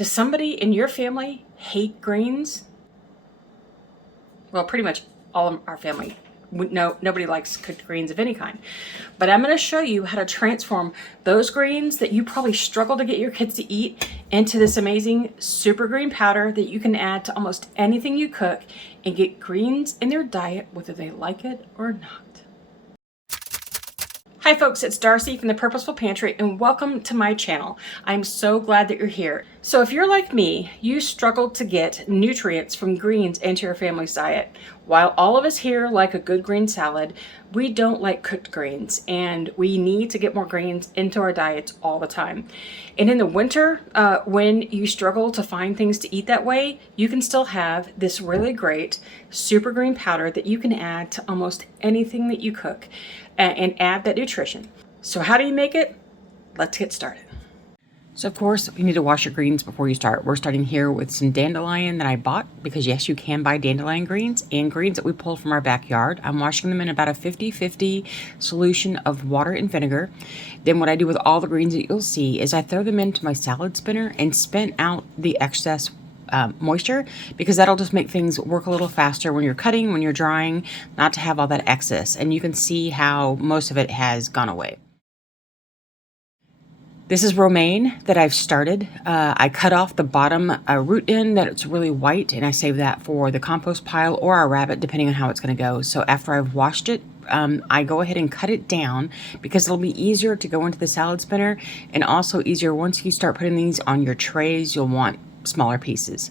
Does somebody in your family hate greens? Well, pretty much all of our family. No, nobody likes cooked greens of any kind. But I'm going to show you how to transform those greens that you probably struggle to get your kids to eat into this amazing super green powder that you can add to almost anything you cook and get greens in their diet whether they like it or not. Hi folks, it's Darcy from the Purposeful Pantry and welcome to my channel. I'm so glad that you're here. So if you're like me, you struggle to get nutrients from greens into your family's diet. While all of us here like a good green salad, we don't like cooked greens and we need to get more greens into our diets all the time. And in the winter, when you struggle to find things to eat that way, you can still have this really great super green powder that you can add to almost anything that you cook and add that nutrition. So how do you make it? Let's get started. So of course, you need to wash your greens before you start. We're starting here with some dandelion that I bought because yes, you can buy dandelion greens and greens that we pulled from our backyard. I'm washing them in about a 50-50 solution of water and vinegar. Then what I do with all the greens that you'll see is I throw them into my salad spinner and spin out the excess moisture, because that'll just make things work a little faster when you're cutting, when you're drying, not to have all that excess. And you can see how most of it has gone away. This is romaine that I've started. I cut off the bottom root end that it's really white, and I save that for the compost pile or our rabbit, depending on how it's going to go. So after I've washed it, I go ahead and cut it down because it'll be easier to go into the salad spinner, and also easier once you start putting these on your trays, you'll want smaller pieces.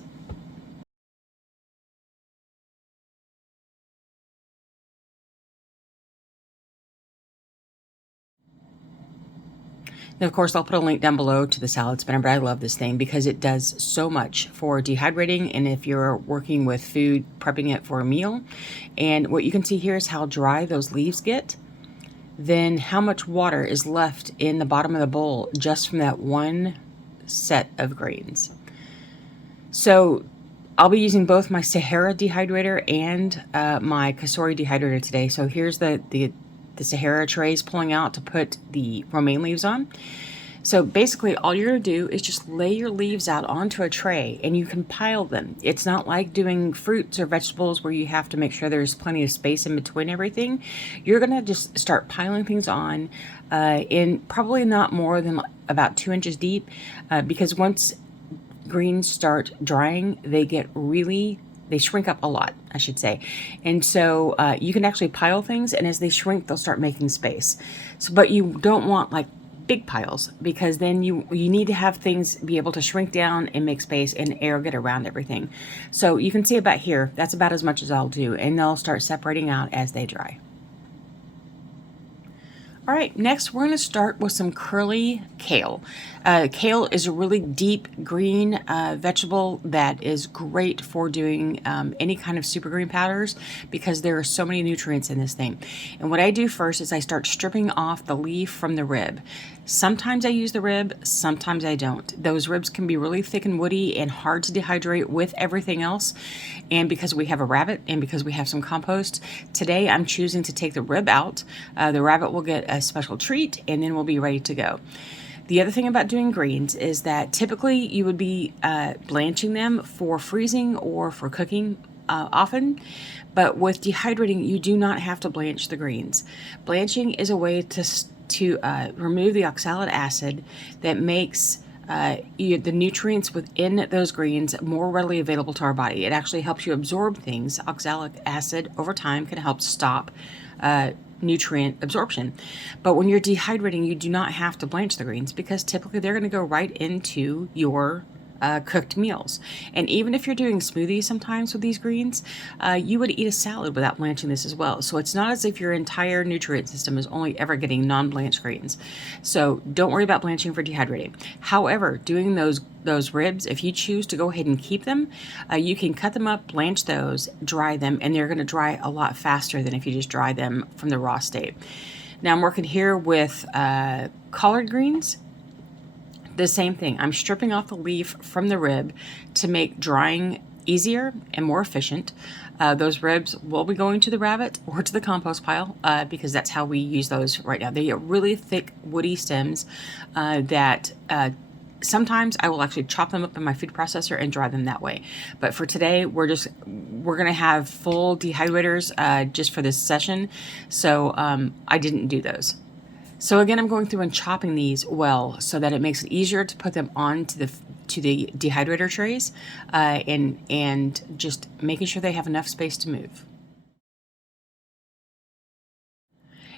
Now, of course, I'll put a link down below to the salad spinner, but I love this thing because it does so much for dehydrating and if you're working with food, prepping it for a meal. And what you can see here is how dry those leaves get, then how much water is left in the bottom of the bowl just from that one set of greens. So I'll be using both my SAHARA dehydrator and my Kasori dehydrator today. So here's the SAHARA trays pulling out to put the romaine leaves on. So basically all you're going to do is just lay your leaves out onto a tray and you can pile them. It's not like doing fruits or vegetables where you have to make sure there's plenty of space in between everything. You're going to just start piling things on in probably not more than about 2 inches deep because once greens start drying, they shrink up a lot, I should say. And so you can actually pile things, and as they shrink, they'll start making space. So, but you don't want like big piles, because then you need to have things be able to shrink down and make space and air get around everything. So you can see about here, that's about as much as I'll do, and they'll start separating out as they dry. All right, next we're going to start with some curly kale. Kale is a really deep green vegetable that is great for doing any kind of super green powders because there are so many nutrients in this thing. And what I do first is I start stripping off the leaf from the rib. Sometimes I use the rib, sometimes I don't. Those ribs can be really thick and woody and hard to dehydrate with everything else. And because we have a rabbit and because we have some compost, today I'm choosing to take the rib out. The rabbit will get a special treat and then we'll be ready to go. The other thing about doing greens is that typically you would be blanching them for freezing or for cooking often, but with dehydrating you do not have to blanch the greens. Blanching is a way to remove the oxalic acid that makes the nutrients within those greens more readily available to our body. It actually helps you absorb things. Oxalic acid over time can help stop nutrient absorption. But when you're dehydrating, you do not have to blanch the greens because typically they're going to go right into your cooked meals. And even if you're doing smoothies sometimes with these greens, you would eat a salad without blanching this as well. So it's not as if your entire nutrient system is only ever getting non-blanched greens. So don't worry about blanching for dehydrating. However, doing those ribs, if you choose to go ahead and keep them, you can cut them up, blanch those, dry them, and they're going to dry a lot faster than if you just dry them from the raw state. Now I'm working here with collard greens. The same thing. I'm stripping off the leaf from the rib to make drying easier and more efficient. Those ribs will be going to the rabbit or to the compost pile because that's how we use those right now. They get really thick woody stems that Sometimes I will actually chop them up in my food processor and dry them that way. But for today, we're going to have full dehydrators just for this session. So I didn't do those. So again, I'm going through and chopping these well so that it makes it easier to put them onto the dehydrator trays and just making sure they have enough space to move.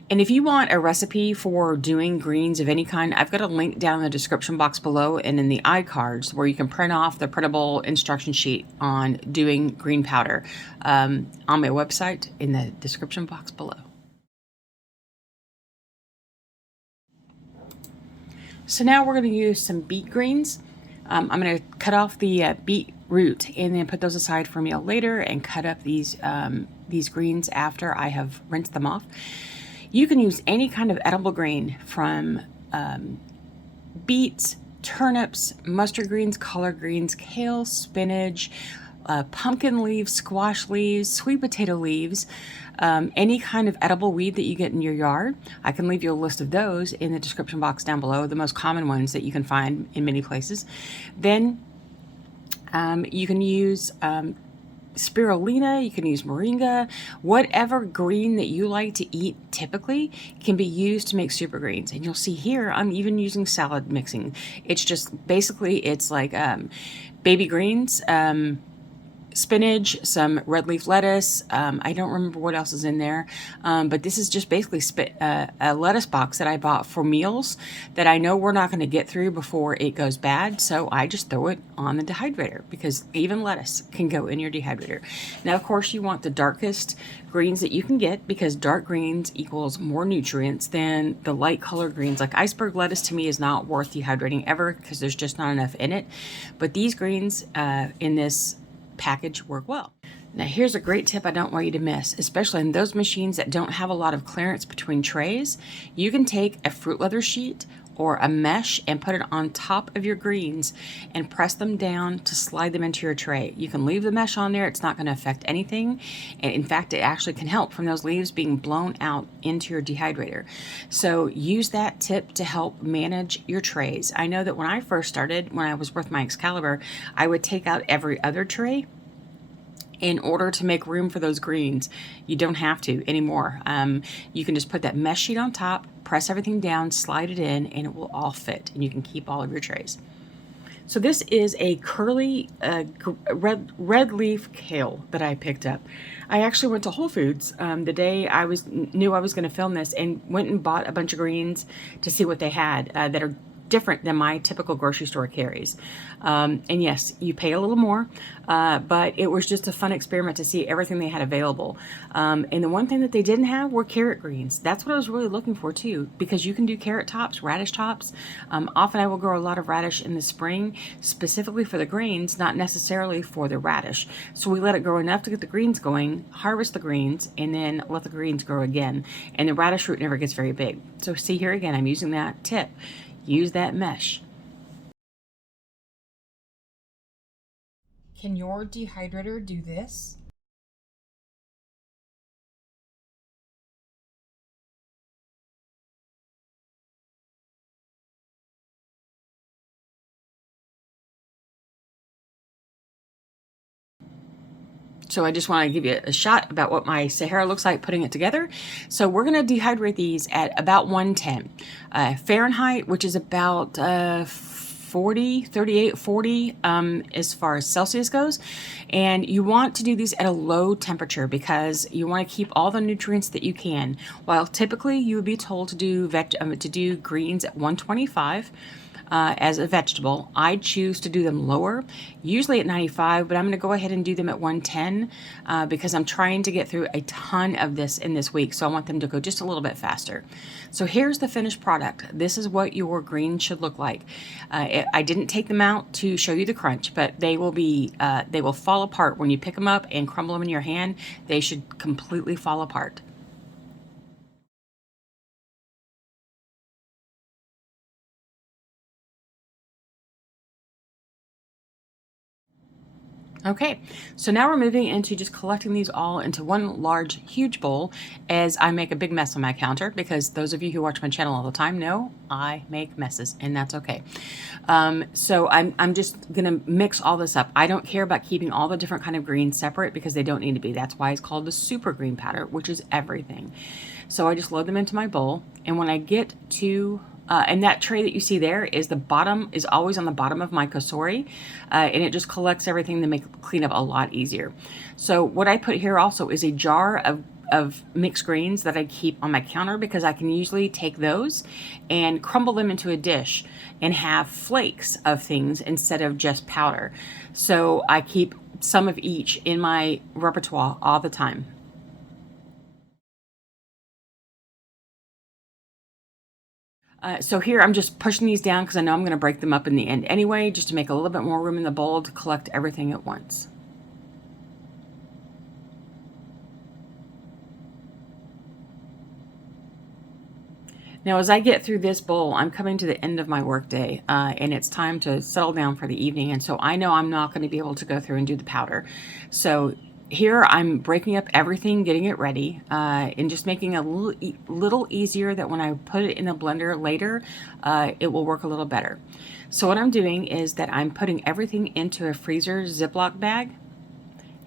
And if you want a recipe for doing greens of any kind, I've got a link down in the description box below and in the iCards where you can print off the printable instruction sheet on doing green powder on my website in the description box below. So now we're going to use some beet greens. I'm going to cut off the beet root and then put those aside for a meal later and cut up these greens after I have rinsed them off. You can use any kind of edible green from beets, turnips, mustard greens, collard greens, kale, spinach, pumpkin leaves, squash leaves, sweet potato leaves, any kind of edible weed that you get in your yard. I can leave you a list of those in the description box down below, the most common ones that you can find in many places. Then you can use spirulina, you can use moringa, whatever green that you like to eat typically can be used to make super greens. And you'll see here, I'm even using salad mixing. It's just basically, it's like baby greens, spinach, some red leaf lettuce. I don't remember what else is in there, but this is just basically a lettuce box that I bought for meals that I know we're not going to get through before it goes bad, so I just throw it on the dehydrator because even lettuce can go in your dehydrator. Now, of course, you want the darkest greens that you can get because dark greens equals more nutrients than the light colored greens. Like iceberg lettuce to me is not worth dehydrating ever because there's just not enough in it, but these greens in this package work well. Now here's a great tip I don't want you to miss, especially in those machines that don't have a lot of clearance between trays. You can take a fruit leather sheet or a mesh and put it on top of your greens and press them down to slide them into your tray. You can leave the mesh on there, it's not going to affect anything, and in fact it actually can help from those leaves being blown out into your dehydrator. So use that tip to help manage your trays. I know that when I first started, when I was with my Excalibur, I would take out every other tray in order to make room for those greens. You don't have to anymore. You can just put that mesh sheet on top, press everything down, slide it in, and it will all fit, and you can keep all of your trays. So this is a curly red leaf kale that I picked up. I actually went to Whole Foods the day I knew I was going to film this and went and bought a bunch of greens to see what they had that are different than my typical grocery store carries. And yes, you pay a little more, but it was just a fun experiment to see everything they had available. And the one thing that they didn't have were carrot greens. That's what I was really looking for too, because you can do carrot tops, radish tops. Often I will grow a lot of radish in the spring, specifically for the greens, not necessarily for the radish. So we let it grow enough to get the greens going, harvest the greens, and then let the greens grow again. And the radish root never gets very big. So see here again, I'm using that tip. Use that mesh. Can your dehydrator do this? So I just want to give you a shot about what my SAHARA looks like putting it together. So we're going to dehydrate these at about 110 Fahrenheit, which is about 38, 40 as far as Celsius goes. And you want to do these at a low temperature because you want to keep all the nutrients that you can. While typically you would be told to do greens at 125. As a vegetable, I choose to do them lower, usually at 95, but I'm going to go ahead and do them at 110 because I'm trying to get through a ton of this in this week, so I want them to go just a little bit faster. So here's the finished product. This is what your greens should look like. I didn't take them out to show you the crunch, but they will fall apart when you pick them up and crumble them in your hand. They should completely fall apart. Okay, so now we're moving into just collecting these all into one large, huge bowl as I make a big mess on my counter, because those of you who watch my channel all the time know I make messes, and that's okay. So I'm just gonna mix all this up. I don't care about keeping all the different kind of greens separate because they don't need to be. That's why it's called the super green powder, which is everything. So I just load them into my bowl, and when I get to and that tray that you see there is the bottom, is always on the bottom of my Kosori, and it just collects everything to make cleanup a lot easier. So what I put here also is a jar of mixed greens that I keep on my counter, because I can usually take those and crumble them into a dish and have flakes of things instead of just powder. So I keep some of each in my repertoire all the time. So here I'm just pushing these down because I know I'm going to break them up in the end anyway, just to make a little bit more room in the bowl to collect everything at once. Now, as I get through this bowl, I'm coming to the end of my workday, and it's time to settle down for the evening. And so I know I'm not going to be able to go through and do the powder. So here I'm breaking up everything, getting it ready, and just making it a little easier that when I put it in the blender later, it will work a little better. So what I'm doing is that I'm putting everything into a freezer Ziploc bag.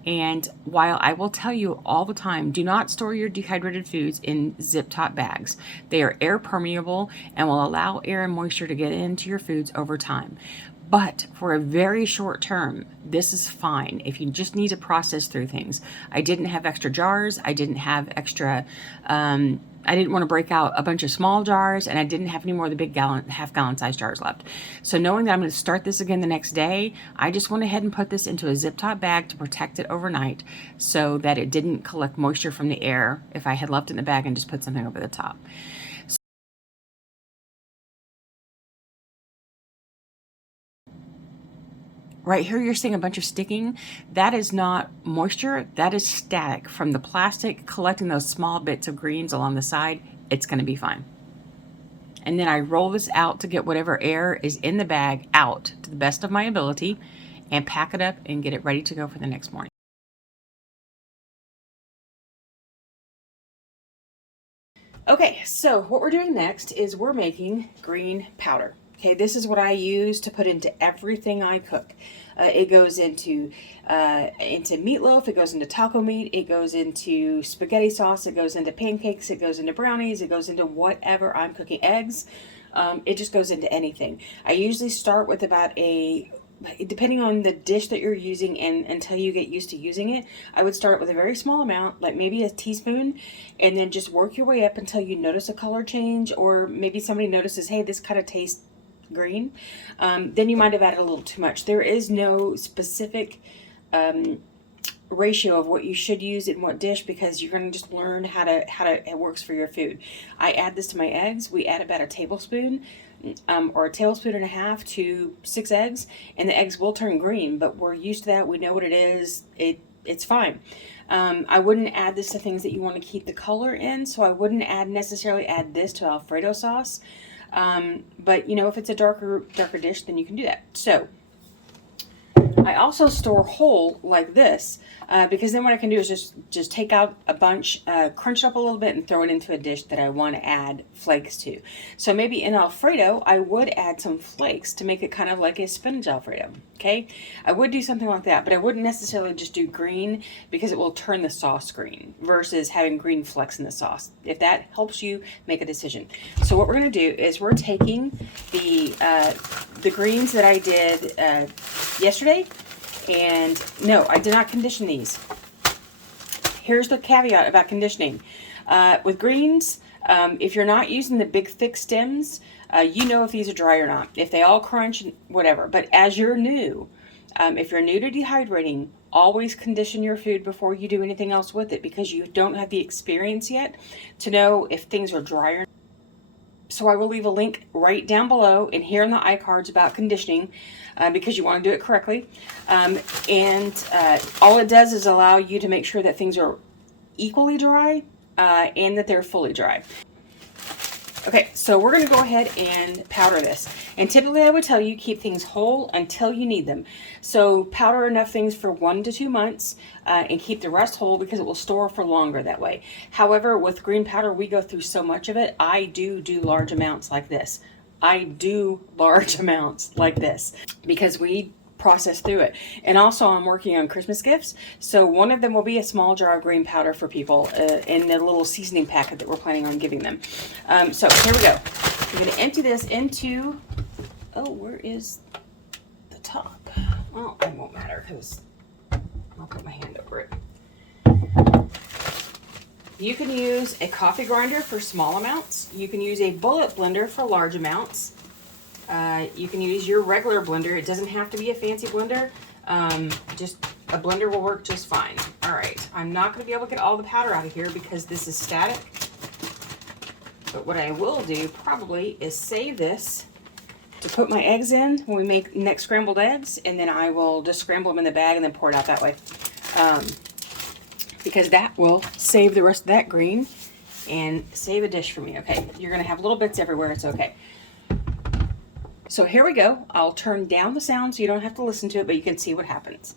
And while I will tell you all the time, do not store your dehydrated foods in zip top bags. They are air permeable and will allow air and moisture to get into your foods over time. But for a very short term, this is fine if you just need to process through things. I didn't have extra jars. I didn't have extra, I didn't want to break out a bunch of small jars, and I didn't have any more of the big half-gallon size jars left. So knowing that I'm going to start this again the next day, I just went ahead and put this into a zip top bag to protect it overnight so that it didn't collect moisture from the air if I had left it in the bag and just put something over the top. Right here, you're seeing a bunch of sticking. That is not moisture, that is static from the plastic collecting those small bits of greens along the side. It's going to be fine. And then I roll this out to get whatever air is in the bag out to the best of my ability and pack it up and get it ready to go for the next morning. Okay, so what we're doing next is we're making green powder. Okay, this is what I use to put into everything I cook. It goes into meatloaf, it goes into taco meat, it goes into spaghetti sauce, it goes into pancakes, it goes into brownies, it goes into whatever I'm cooking, eggs. It just goes into anything. I usually start with about depending on the dish that you're using and until you get used to using it, I would start with a very small amount, like maybe a teaspoon, and then just work your way up until you notice a color change, or maybe somebody notices, hey, this kind of tastes green. Then you might have added a little too much. There is no specific ratio of what you should use in what dish, because you're going to just learn how it works for your food. I add this to my eggs. We add about a tablespoon or a tablespoon and a half to 6 eggs, and the eggs will turn green, but we're used to that. We know what it is. It's fine. I wouldn't add this to things that you want to keep the color in, so I wouldn't necessarily add this to Alfredo sauce. But you know, if it's a darker dish, then you can do that. So I also store whole like this, because then what I can do is just take out a bunch, crunch it up a little bit, and throw it into a dish that I want to add flakes to. So maybe in Alfredo, I would add some flakes to make it kind of like a spinach Alfredo. Okay, I would do something like that, but I wouldn't necessarily just do green, because it will turn the sauce green versus having green flecks in the sauce. If that helps you make a decision. So what we're going to do is we're taking the greens that I did yesterday. And no, I did not condition these. Here's the caveat about conditioning. With greens, if you're not using the big thick stems, you know if these are dry or not. If they all crunch, whatever. But as you're new, if you're new to dehydrating, always condition your food before you do anything else with it, because you don't have the experience yet to know if things are dry or not. So I will leave a link right down below and here in the iCards about conditioning, because you want to do it correctly. All it does is allow you to make sure that things are equally dry and that they're fully dry. Okay, so we're going to go ahead and powder this. And typically I would tell you keep things whole until you need them. So powder enough things for 1 to 2 months and keep the rest whole because it will store for longer that way. However, with green powder, we go through so much of it. I do large amounts like this. I do large amounts like this because we process through it. And also I'm working on Christmas gifts, so one of them will be a small jar of green powder for people in the little seasoning packet that we're planning on giving them. So here we go. I'm going to empty this into, oh, where is the top? Well, it won't matter because I'll put my hand over it. You can use a coffee grinder for small amounts. You can use a bullet blender for large amounts. You can use your regular blender. It doesn't have to be a fancy blender. Just a blender will work just fine. All right, I'm not going to be able to get all the powder out of here because this is static. But what I will do probably is save this to put my eggs in when we make next scrambled eggs, and then I will just scramble them in the bag and then pour it out that way. Because that will save the rest of that green and save a dish for me. Okay, you're going to have little bits everywhere. It's okay. So here we go. I'll turn down the sound so you don't have to listen to it, but you can see what happens.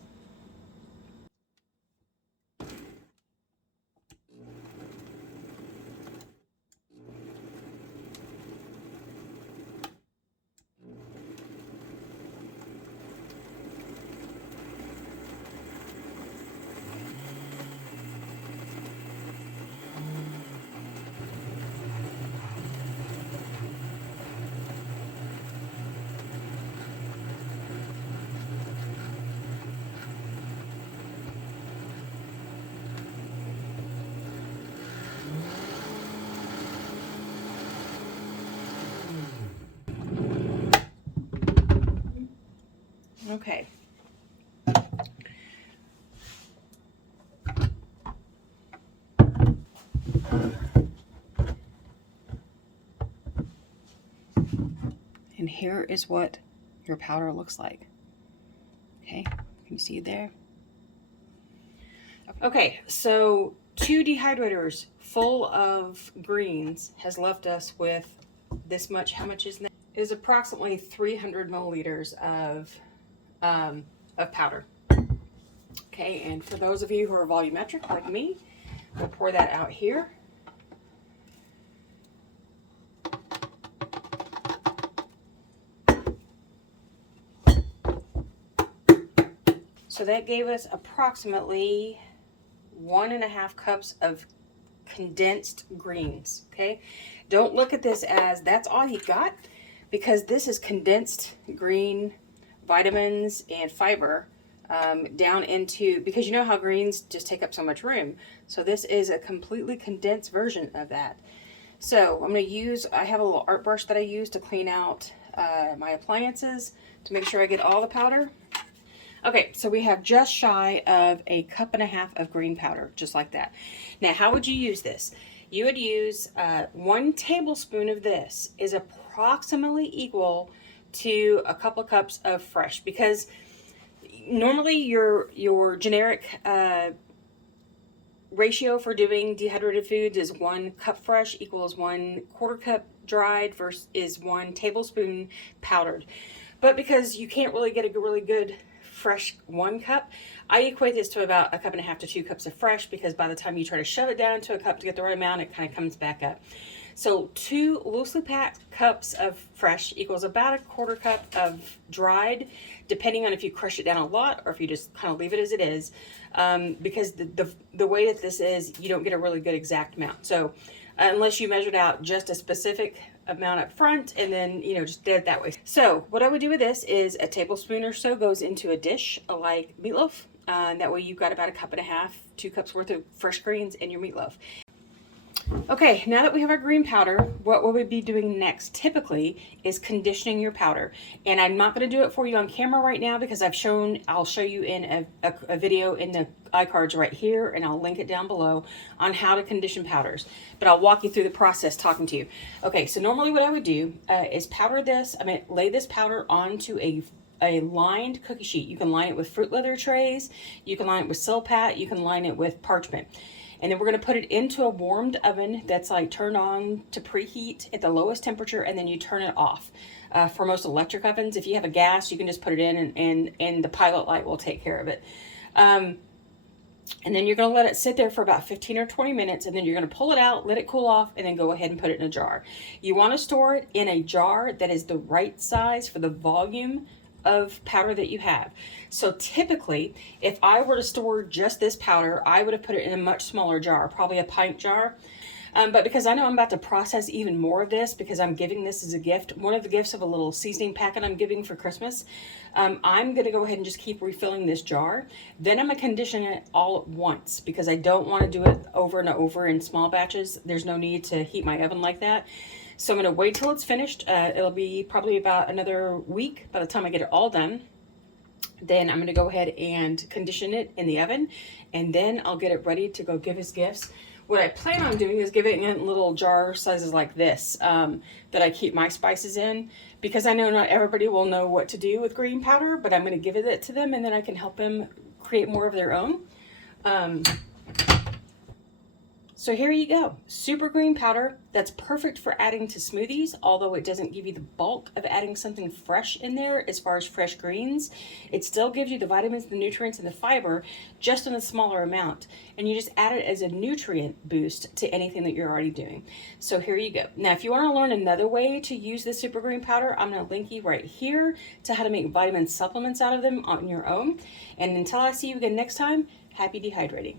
Okay. And here is what your powder looks like. Okay, can you see there? Okay, so 2 dehydrators full of greens has left us with this much. How much is that? It is approximately 300 milliliters of powder. Okay, and for those of you who are volumetric like me, we'll pour that out here. So that gave us approximately 1.5 cups of condensed greens. Okay, don't look at this as that's all you got, because this is condensed green vitamins and fiber down into, because you know how greens just take up so much room. So this is a completely condensed version of that. So I'm going to use, I have a little art brush that I use to clean out my appliances to make sure I get all the powder. Okay, so we have just shy of 1.5 cups of green powder, just like that. Now, how would you use this? You would use 1 tablespoon of this is approximately equal to a couple of cups of fresh, because normally your generic ratio for doing dehydrated foods is 1 cup fresh equals 1/4 cup dried versus 1 tablespoon powdered. But because you can't really get a really good fresh 1 cup, I equate this to about 1.5 cups to 2 cups of fresh, because by the time you try to shove it down into a cup to get the right amount, it kind of comes back up. So 2 loosely packed cups of fresh equals about 1/4 cup of dried, depending on if you crush it down a lot or if you just kind of leave it as it is, because the way that this is, you don't get a really good exact amount. So unless you measured out just a specific amount up front and then, you know, just did it that way. So what I would do with this is a tablespoon or so goes into a dish like meatloaf. That way you've got about 1.5 cups, 2 cups worth of fresh greens in your meatloaf. Okay, now that we have our green powder, what we'll be doing next typically is conditioning your powder. And I'm not going to do it for you on camera right now because I'll show you in a video in the iCards right here, and I'll link it down below on how to condition powders. But I'll walk you through the process talking to you. Okay, so normally what I would do is lay this powder onto a lined cookie sheet. You can line it with fruit leather trays, you can line it with Silpat, you can line it with parchment. And then we're going to put it into a warmed oven that's like turned on to preheat at the lowest temperature, and then you turn it off. For most electric ovens, if you have a gas, you can just put it in, and the pilot light will take care of it. And then you're going to let it sit there for about 15 or 20 minutes, and then you're going to pull it out, let it cool off, and then go ahead and put it in a jar. You want to store it in a jar that is the right size for the volume of powder that you have. So typically, if I were to store just this powder, I would have put it in a much smaller jar, probably a pint jar. But because I know I'm about to process even more of this, because I'm giving this as a gift, one of the gifts of a little seasoning packet I'm giving for Christmas, I'm going to go ahead and just keep refilling this jar. Then I'm going to condition it all at once, because I don't want to do it over and over in small batches. There's no need to heat my oven like that. So I'm going to wait till it's finished. It'll be probably about another week by the time I get it all done. Then I'm going to go ahead and condition it in the oven, and then I'll get it ready to go give as gifts. What I plan on doing is giving it in little jar sizes like this that I keep my spices in, because I know not everybody will know what to do with green powder, but I'm going to give it to them, and then I can help them create more of their own. So here you go, super green powder that's perfect for adding to smoothies, although it doesn't give you the bulk of adding something fresh in there as far as fresh greens. It still gives you the vitamins, the nutrients, and the fiber just in a smaller amount. And you just add it as a nutrient boost to anything that you're already doing. So here you go. Now, if you want to learn another way to use this super green powder, I'm going to link you right here to how to make vitamin supplements out of them on your own. And until I see you again next time, happy dehydrating.